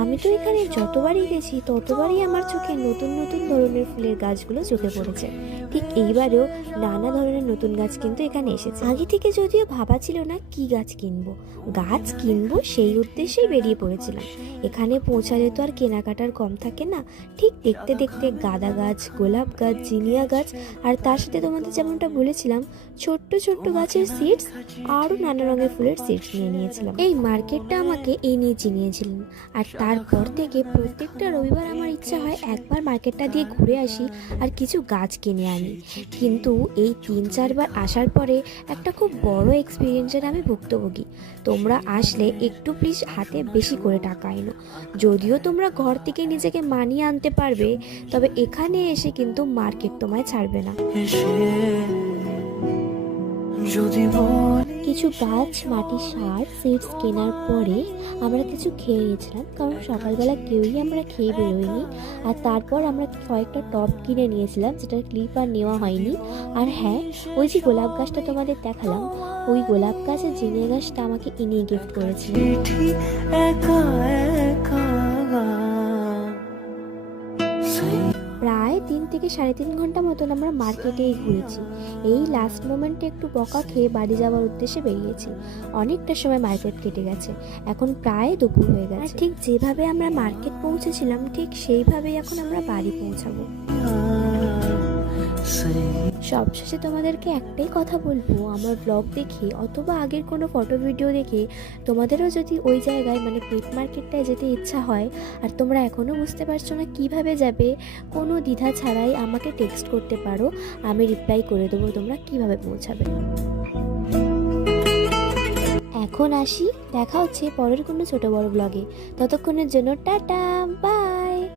আমি তো এখানে যতবারই গেছি ততবারই আমার চোখে নতুন নতুন ধরনের ফুলের গাছগুলো চোখে পড়েছে। ঠিক এইবারেও নানা ধরনের নতুন গাছ কিন্তু এখানে এসেছে। আগে থেকে যদিও ভাবা ছিল না কি গাছ কিনবো, গাছ কিনবো সেই উদ্দেশ্যেই বেরিয়ে পড়েছিলাম। এখানে পৌঁছালে তো আর কেনাকাটার কম থাকে না। ঠিক দেখতে দেখতে গাঁদা গাছ, গোলাপ গাছ, জিনিয়া গাছ, আর তার সাথে তোমাদের যেমনটা বলেছিলাম ছোট্ট ছোট্ট গাছের সিডস, আরও নানা রঙের ফুলের সিডস নিয়ে নিয়েছিলাম। এই মার্কেটটা আমাকে এই নিয়ে চিনিয়েছিলেন। আর তারপর থেকে প্রত্যেকটা রবিবার আমার ইচ্ছা হয় একবার মার্কেটটা দিয়ে ঘুরে আসি আর কিছু গাছ কিনে আনি। কিন্তু এই 3-4 বার আসার পরে একটা খুব বড় এক্সপিরিয়েন্সের আমি ভুক্তভোগী। তোমরা আসলে একটু প্লিজ হাতে বেশি করে টাকা এনো। যদিও তোমরা ঘর থেকে নিজেকে মানিয়ে আনতে পারবে, তবে এখানে এসে কিন্তু মার্কেট তোমায় ছাড়বে না। কিছু গাছ, মাটি, সার, সিডস কেনার পরে আমরা কিছু খেয়ে নিয়েছিলাম, কারণ সকালবেলা কেউই আমরা খেয়ে বেরোইনি। আর তারপর আমরা কয়েকটা টব কিনে নিয়েছিলাম, যেটার ক্লিপ আর নেওয়া হয়নি। আর হ্যাঁ, ওই যে গোলাপ গাছটা তোমাদের দেখালাম, ওই গোলাপ গাছের জিনিয়া গাছটা আমাকে ইনি গিফট করেছিল। প্রায় 3 থেকে 3.5 ঘন্টা মতন আমরা মার্কেটেই ঘুরেছি। এই লাস্ট মোমেন্টে একটু বকা খেয়ে বাড়ি যাওয়ার উদ্দেশ্যে বেরিয়েছি। অনেকটা সময় মার্কেট কেটে গেছে, এখন প্রায় দুপুর হয়ে গেছে। ঠিক যেভাবে আমরা মার্কেট পৌঁছেছিলাম ঠিক সেইভাবেই এখন আমরা বাড়ি পৌঁছাবো। সবশেষে তোমাদেরকে একটাই কথা বলবো, আমার ব্লগ দেখে অথবা আগের কোনো ফটো ভিডিও দেখে তোমাদেরও যদি ওই জায়গায় মানে পেট মার্কেটটায় যেতে ইচ্ছা হয় আর তোমরা এখনও বুঝতে পারছো না কিভাবে যাবে, কোনো দ্বিধা ছাড়াই আমাকে টেক্সট করতে পারো, আমি রিপ্লাই করে দেবো তোমরা কিভাবে পৌঁছাবে। এখন আসি, দেখা হচ্ছে পরের কোনো ছোট বড় ব্লগে। ততক্ষণের জন্য টাটা, বাই।